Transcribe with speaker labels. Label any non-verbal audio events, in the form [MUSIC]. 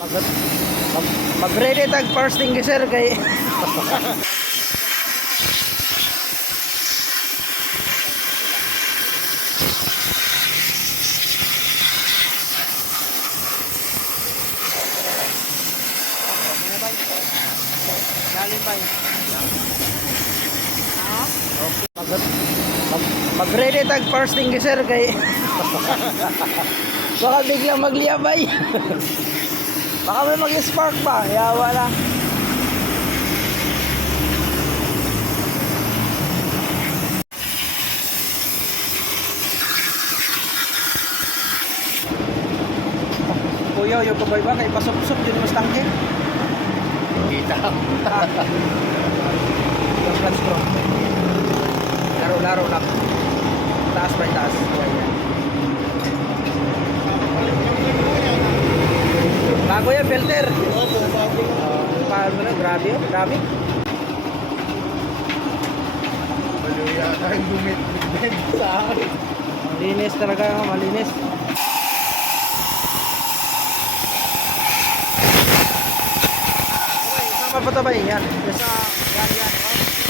Speaker 1: Mag, mag, mag-ready tag first sir kay Lalim ba Mag, mag, mag-ready tag first sir kay [LAUGHS] Baka biglang magliyabay. [LAUGHS] Baka may mag-spark pa. Yawa lang. Kuya, yung kabay ba? Kay pasok-pasok din mas tangke.
Speaker 2: Kita. Clutch [LAUGHS] bro. Laro-laro lang. Taas pa taas. Yan,
Speaker 1: yan. Bago yan, filter. Paano na, grabe yun, grabe. Maluya tayong bumit sa akin. Malinis talaga, malinis. Okay, sama pa tabay yan. Sa, yan, yan.